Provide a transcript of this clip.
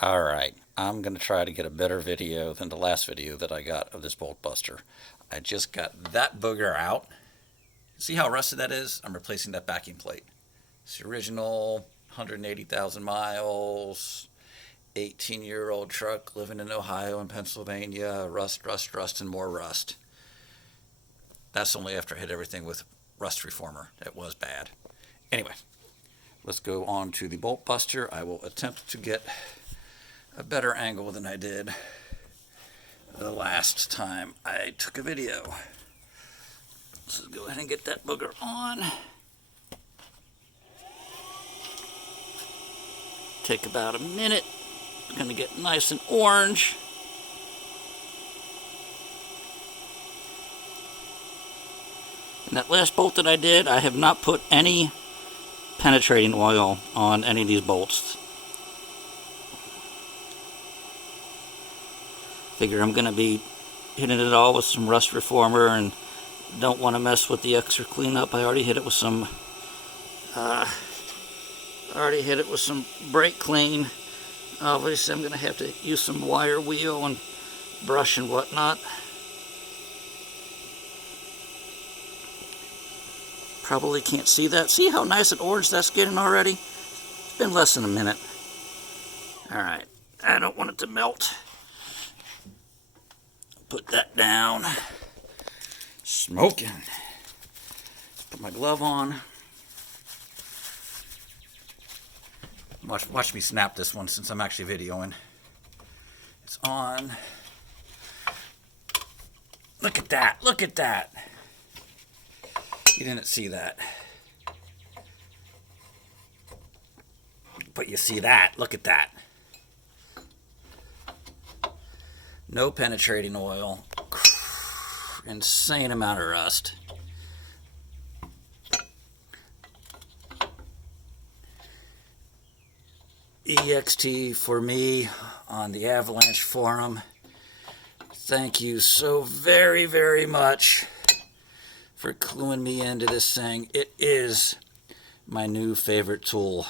Alright, I'm going to try to get a better video than the last video that I got of this bolt buster. I just got that booger out. See how rusted that is? I'm replacing that backing plate. It's the original 180,000 miles, 18-year-old truck living in Ohio and Pennsylvania. Rust, rust, rust, and more rust. That's only after I hit everything with rust reformer. It was bad. Anyway, let's go on to the bolt buster. I will attempt to get a better angle than I did the last time I took a video. Let's go ahead and get that booger on. Take about a minute. It's gonna get nice and orange. And that last bolt that I did, I have not put any penetrating oil on any of these bolts. Figure I'm going to be hitting it all with some rust reformer and don't want to mess with the extra cleanup. I already hit it with some brake clean. Obviously I'm going to have to use some wire wheel and brush and whatnot. Probably can't see that. See how nice and orange that's getting already? It's been less than a minute. Alright, I don't want it to melt. Put that down. Smoking. Put my glove on. Watch me snap this one since I'm actually videoing. It's on. Look at that. Look at that. You didn't see that. But you see that. Look at that. No penetrating oil. Insane amount of rust. EXT for me on the Avalanche forum. Thank you so very, very much for cluing me into this thing. It is my new favorite tool.